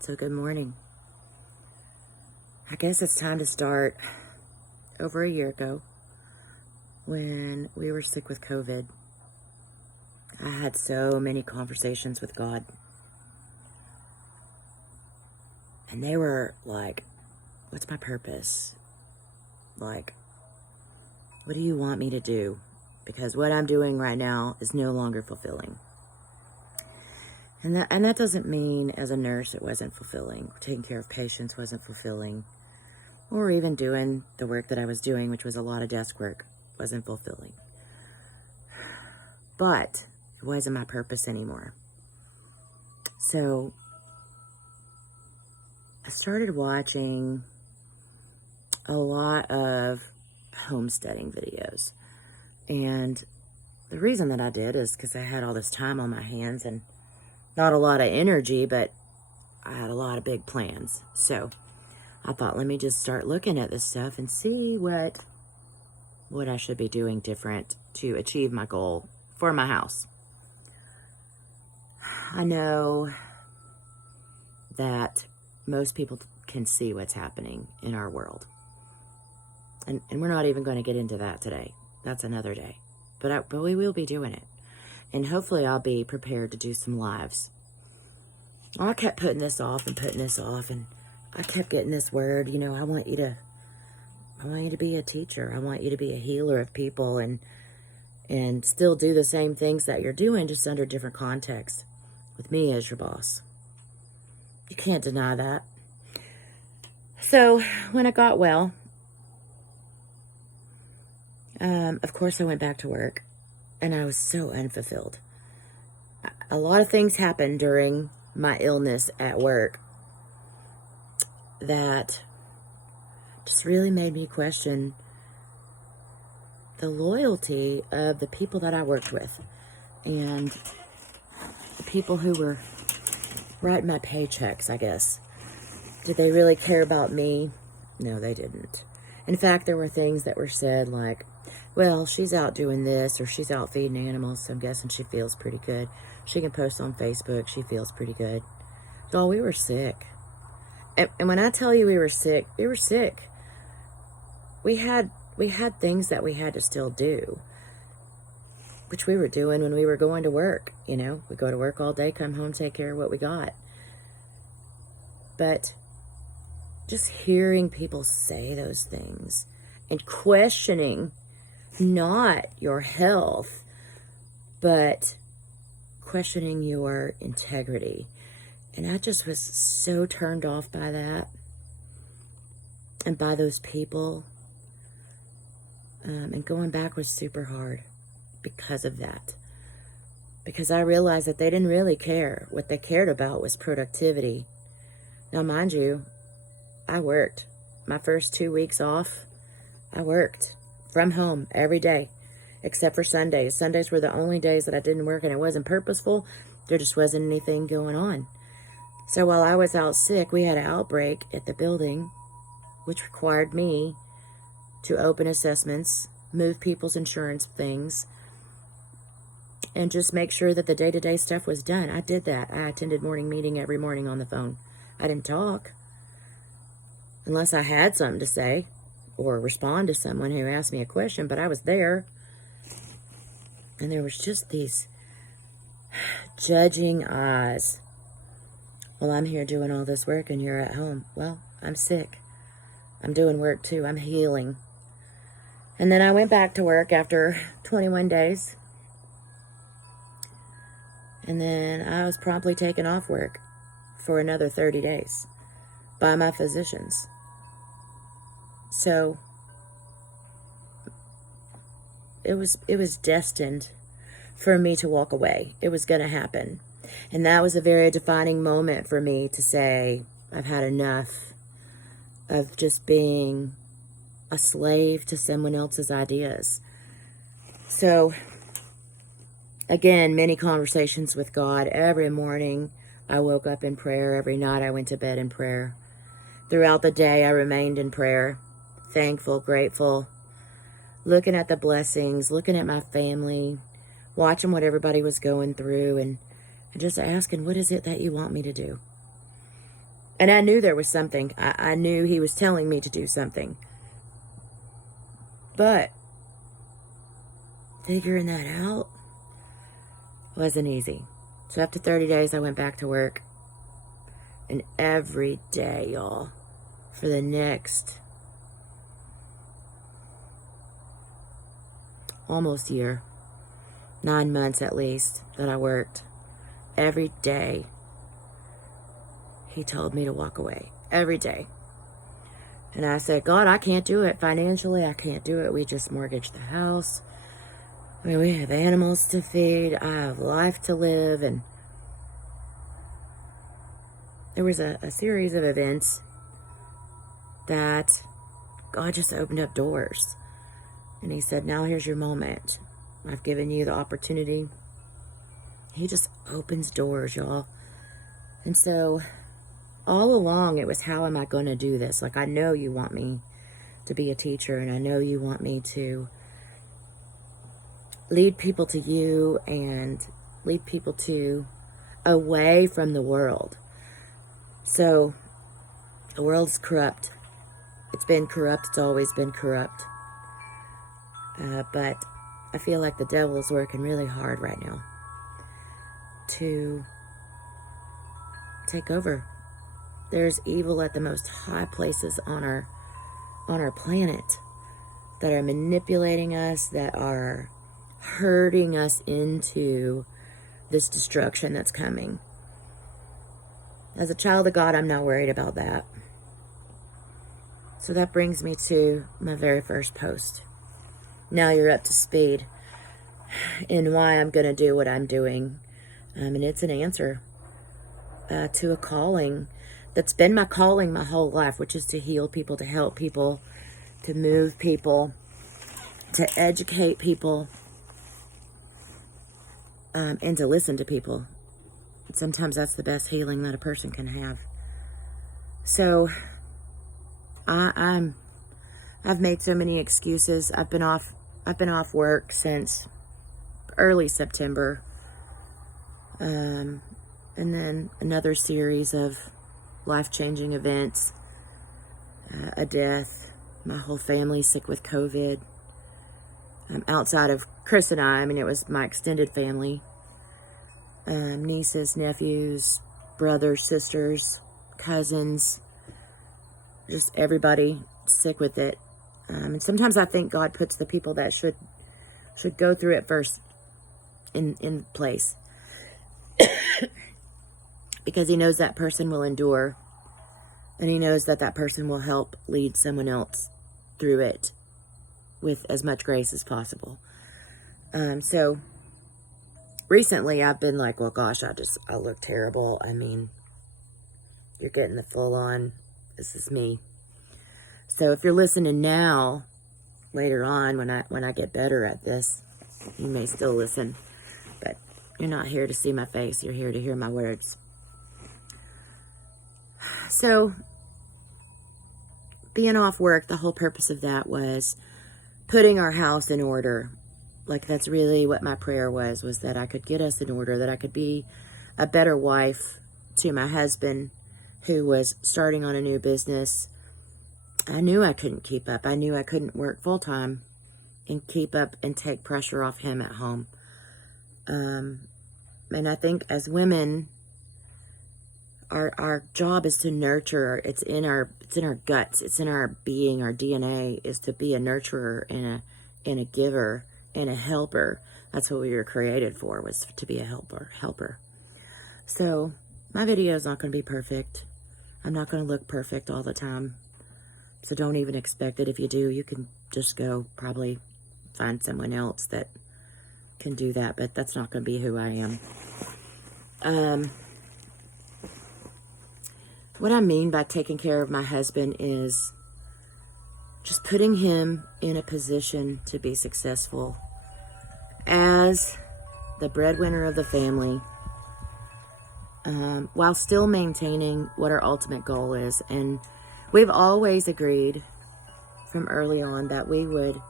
So good morning. I guess it's time to start over a year ago when we were sick with COVID. I had so many conversations with God. And they were like, what's my purpose? Like, what do you want me to do? Because what I'm doing right now is no longer fulfilling. And that doesn't mean as a nurse it wasn't fulfilling. Taking care of patients wasn't fulfilling. Or even doing the work that I was doing, which was a lot of desk work, wasn't fulfilling. But it wasn't my purpose anymore. So I started watching a lot of homesteading videos. And the reason that I did is because I had all this time on my hands and not a lot of energy, but I had a lot of big plans. So I thought, let me just start looking at this stuff and see what I should be doing different to achieve my goal for my house. I know that most people can see what's happening in our world. And we're not even going to get into that today. That's another day. But we will be doing it. And hopefully I'll be prepared to do some lives. I kept putting this off, and I kept getting this word, I want you to be a teacher. I want you to be a healer of people and still do the same things that you're doing, just under different contexts, with me as your boss. You can't deny that. So when I got well, of course I went back to work, and I was so unfulfilled. A lot of things happened during my illness at work that just really made me question the loyalty of the people that I worked with and the people who were writing my paychecks, I guess. Did they really care about me? No, they didn't. In fact, there were things that were said like, well, she's out doing this, or she's out feeding animals, so I'm guessing she feels pretty good. She can post on Facebook, she feels pretty good. Y'all, we were sick. And when I tell you we were sick, we were sick. We had things that we had to still do, which we were doing when we were going to work. We go to work all day, come home, take care of what we got. But just hearing people say those things and questioning not your health, but questioning your integrity. And I just was so turned off by that and by those people. And going back was super hard because of that. Because I realized that they didn't really care. What they cared about was productivity. Now, mind you, I worked. My first 2 weeks off, I worked from home every day, except for Sundays. Sundays were the only days that I didn't work, and it wasn't purposeful. There just wasn't anything going on. So while I was out sick, we had an outbreak at the building, which required me to open assessments, move people's insurance things, and just make sure that the day-to-day stuff was done. I did that. I attended morning meeting every morning on the phone. I didn't talk unless I had something to say or respond to someone who asked me a question, but I was there. And there was just these judging eyes. Well, I'm here doing all this work and you're at home. Well, I'm sick. I'm doing work too. I'm healing. And then I went back to work after 21 days. And then I was promptly taken off work for another 30 days by my physicians. So it was destined for me to walk away. It was going to happen. And that was a very defining moment for me to say, I've had enough of just being a slave to someone else's ideas. So, again, many conversations with God. Every morning I woke up in prayer. Every night I went to bed in prayer. Throughout the day I remained in prayer, thankful, grateful, looking at the blessings, looking at my family, watching what everybody was going through, and just asking, what is it that you want me to do? And I knew there was something. I knew he was telling me to do something. But figuring that out wasn't easy. So after 30 days, I went back to work. And every day, y'all, for the next almost year, 9 months at least that I worked, every day, he told me to walk away. Every day. And I said, God, I can't do it. Financially, I can't do it. We just mortgaged the house. I mean, we have animals to feed. I have life to live. And there was a series of events that God just opened up doors. And he said, now here's your moment. I've given you the opportunity. He just opens doors, y'all. And so all along, it was, how am I going to do this? Like, I know you want me to be a teacher, and I know you want me to lead people to you and lead people to away from the world. So the world's corrupt. It's been corrupt. It's always been corrupt. But I feel like the devil is working really hard right now to take over. There's evil at the most high places on our planet that are manipulating us, that are hurting us into this destruction that's coming. As a child of God, I'm not worried about that. So that brings me to my very first post. Now you're up to speed in why I'm going to do what I'm doing. And it's an answer to a calling that's been my calling my whole life, which is to heal people, to help people, to move people, to educate people, and to listen to people. And sometimes that's the best healing that a person can have. So I've made so many excuses. I've been off work since early September. And then another series of life-changing events, a death, my whole family sick with COVID. Outside of Chris and I mean, it was my extended family, nieces, nephews, brothers, sisters, cousins, just everybody sick with it. And sometimes I think God puts the people that should go through it first in place. Because he knows that person will endure, and he knows that person will help lead someone else through it with as much grace as possible. So recently I've been like, well, gosh, I look terrible. I mean, you're getting the full on, this is me. So if you're listening now, later on, when I get better at this, you may still listen, but you're not here to see my face. You're here to hear my words. So being off work, the whole purpose of that was putting our house in order. Like, that's really what my prayer was that I could get us in order, that I could be a better wife to my husband, who was starting on a new business. I knew I couldn't keep up. I knew I couldn't work full time and keep up and take pressure off him at home. And I think as women, our job is to nurture. It's in our guts. It's in our being. Our DNA is to be a nurturer and a giver and a helper. That's what we were created for, was to be a helper. So my video is not going to be perfect. I'm not going to look perfect all the time. So don't even expect it. If you do, you can just go probably find someone else that can do that. But that's not going to be who I am. What I mean by taking care of my husband is just putting him in a position to be successful as the breadwinner of the family, while still maintaining what our ultimate goal is. And we've always agreed from early on that we would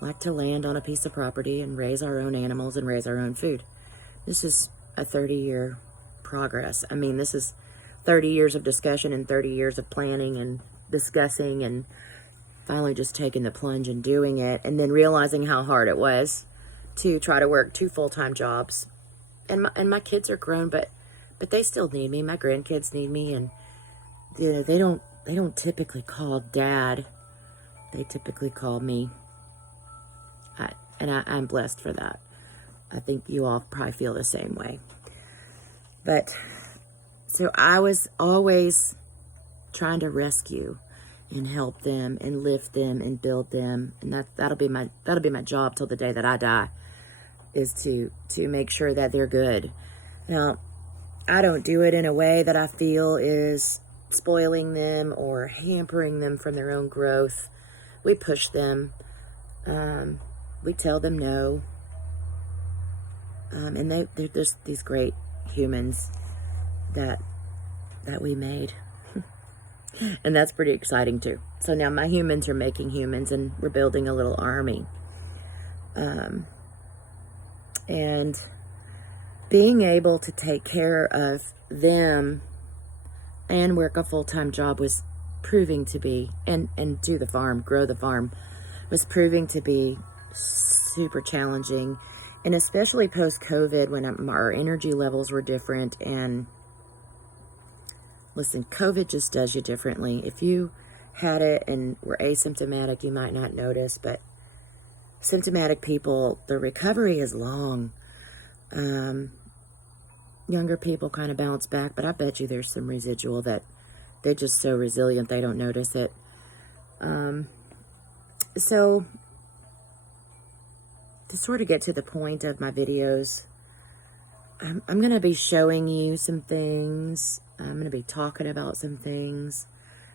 like to land on a piece of property and raise our own animals and raise our own food. This is a 30-year progress. I mean, this is 30 years of discussion and 30 years of planning and discussing, and finally just taking the plunge and doing it, and then realizing how hard it was to try to work 2 full-time jobs. And my kids are grown, but they still need me. My grandkids need me, and they don't typically call dad. They typically call me. I'm blessed for that. I think you all probably feel the same way. But so I was always trying to rescue and help them and lift them and build them, and that'll be my job till the day that I die, is to make sure that they're good. Now, I don't do it in a way that I feel is spoiling them or hampering them from their own growth. We push them. We tell them no. And they're just these great humans that we made. And that's pretty exciting too. So now my humans are making humans, and we're building a little army. And being able to take care of them and work a full-time job was proving to be, and do the farm, grow the farm, was proving to be super challenging. And especially post-COVID, when our energy levels were different. And listen, COVID just does you differently. If you had it and were asymptomatic, you might not notice, but symptomatic people, the recovery is long. Younger people kind of bounce back, but I bet you there's some residual that they're just so resilient they don't notice it. So to sort of get to the point of my videos, I'm going to be showing you some things. I'm going to be talking about some things,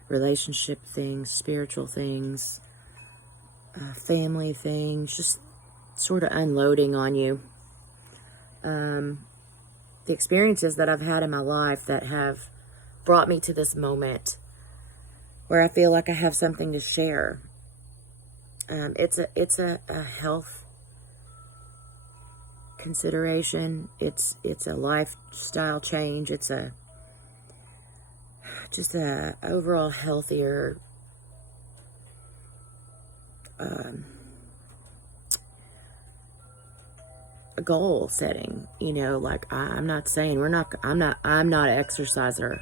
relationship things, spiritual things, family things, just sort of unloading on you. The experiences that I've had in my life that have brought me to this moment where I feel like I have something to share. It's a health consideration. It's a lifestyle change. It's just a overall healthier goal setting. You know, like I'm not saying I'm not an exerciser.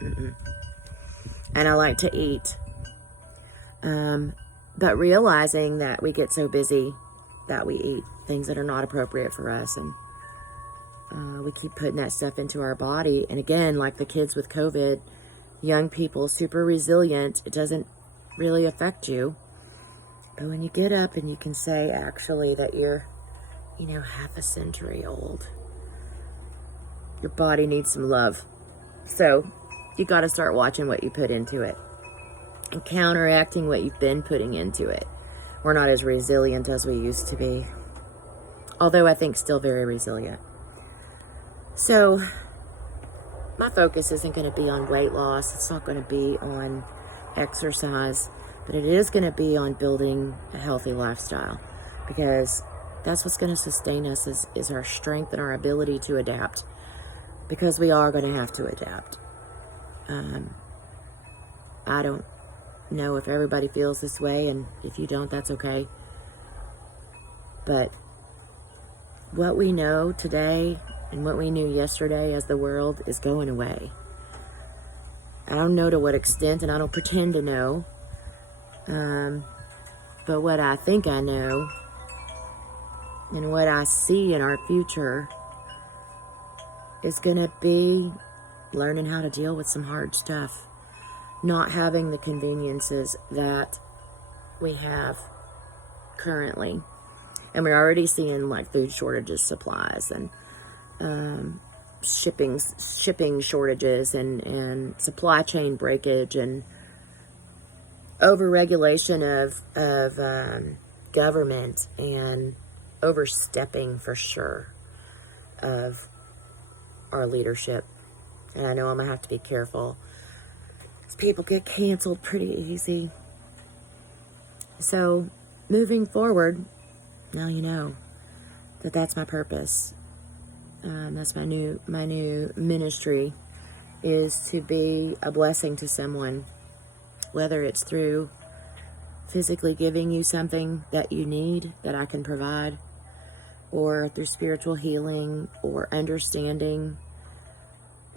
Mm-mm. And I like to eat. But realizing that we get so busy that we eat things that are not appropriate for us, and we keep putting that stuff into our body. And again, like the kids with COVID, young people, super resilient, it doesn't really affect you. But when you get up and you can say actually that you're, half a century old, your body needs some love. So you got to start watching what you put into it and counteracting what you've been putting into it. We're not as resilient as we used to be, although I think still very resilient. So my focus isn't going to be on weight loss. It's not going to be on exercise, but it is going to be on building a healthy lifestyle, because that's what's going to sustain us is our strength and our ability to adapt, because we are going to have to adapt. I don't know if everybody feels this way, and if you don't, that's okay. But what we know today and what we knew yesterday as the world is going away. I don't know to what extent, and I don't pretend to know. But what I think I know and what I see in our future is going to be learning how to deal with some hard stuff. Not having the conveniences that we have currently. And we're already seeing like food shortages, supplies, and shipping shortages, and supply chain breakage, and overregulation of government, and overstepping for sure of our leadership. And I know I'm going to have to be careful. People get canceled pretty easy. So moving forward, now you know that that's my purpose. That's my new ministry is to be a blessing to someone, whether it's through physically giving you something that you need that I can provide, or through spiritual healing, or understanding,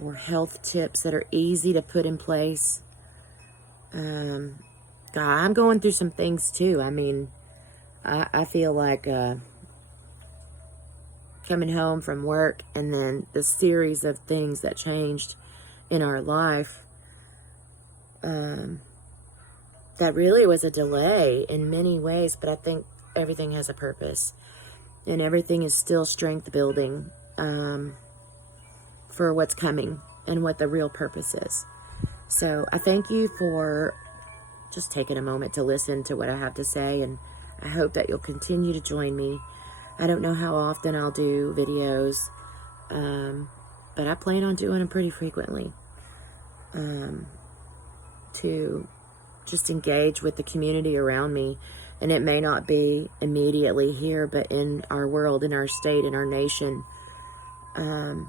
or health tips that are easy to put in place. God, I'm going through some things too. I mean, I feel like coming home from work and then the series of things that changed in our life, that really was a delay in many ways, but I think everything has a purpose, and everything is still strength building for what's coming and what the real purpose is. So I thank you for just taking a moment to listen to what I have to say, and I hope that you'll continue to join me. I don't know how often I'll do videos, but I plan on doing them pretty frequently, to just engage with the community around me. And it may not be immediately here, but in our world, in our state, in our nation, in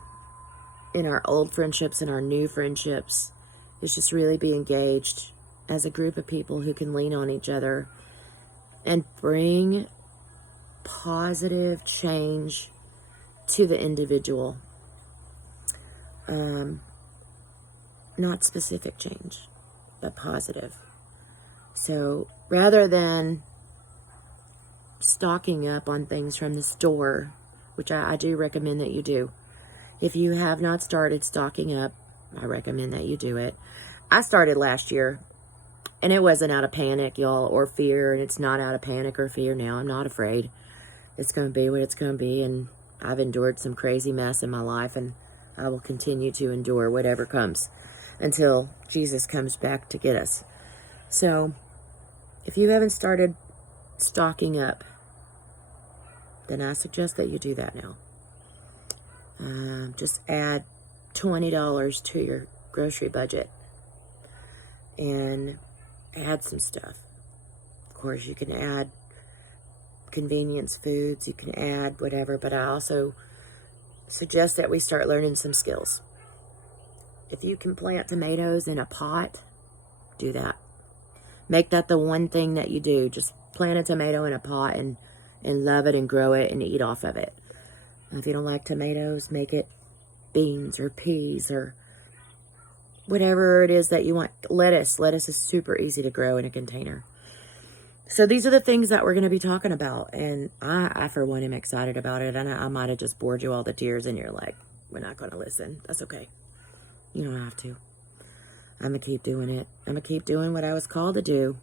our old friendships and our new friendships, is just really be engaged as a group of people who can lean on each other and bring positive change to the individual. Not specific change, but positive. So rather than stocking up on things from the store, which I do recommend that you do. If you have not started stocking up, I recommend that you do it. I started last year, and it wasn't out of panic, y'all, or fear, and it's not out of panic or fear now. I'm not afraid. It's going to be what it's going to be, and I've endured some crazy mess in my life, and I will continue to endure whatever comes until Jesus comes back to get us. So, if you haven't started stocking up, then I suggest that you do that now. Just add $20 to your grocery budget and add some stuff. Of course, you can add convenience foods, you can add whatever, but I also suggest that we start learning some skills. If you can plant tomatoes in a pot, do that. Make that the one thing that you do. Just plant a tomato in a pot and love it and grow it and eat off of it. And if you don't like tomatoes, make it beans or peas or whatever it is that you want. Lettuce. Lettuce is super easy to grow in a container. So these are the things that we're going to be talking about. And I for one, am excited about it. And I might have just bored you all to tears and you're like, we're not going to listen. That's okay. You don't have to. I'm going to keep doing it. I'm going to keep doing what I was called to do.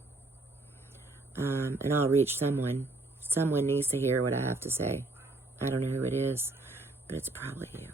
And I'll reach someone. Someone needs to hear what I have to say. I don't know who it is, but it's probably you.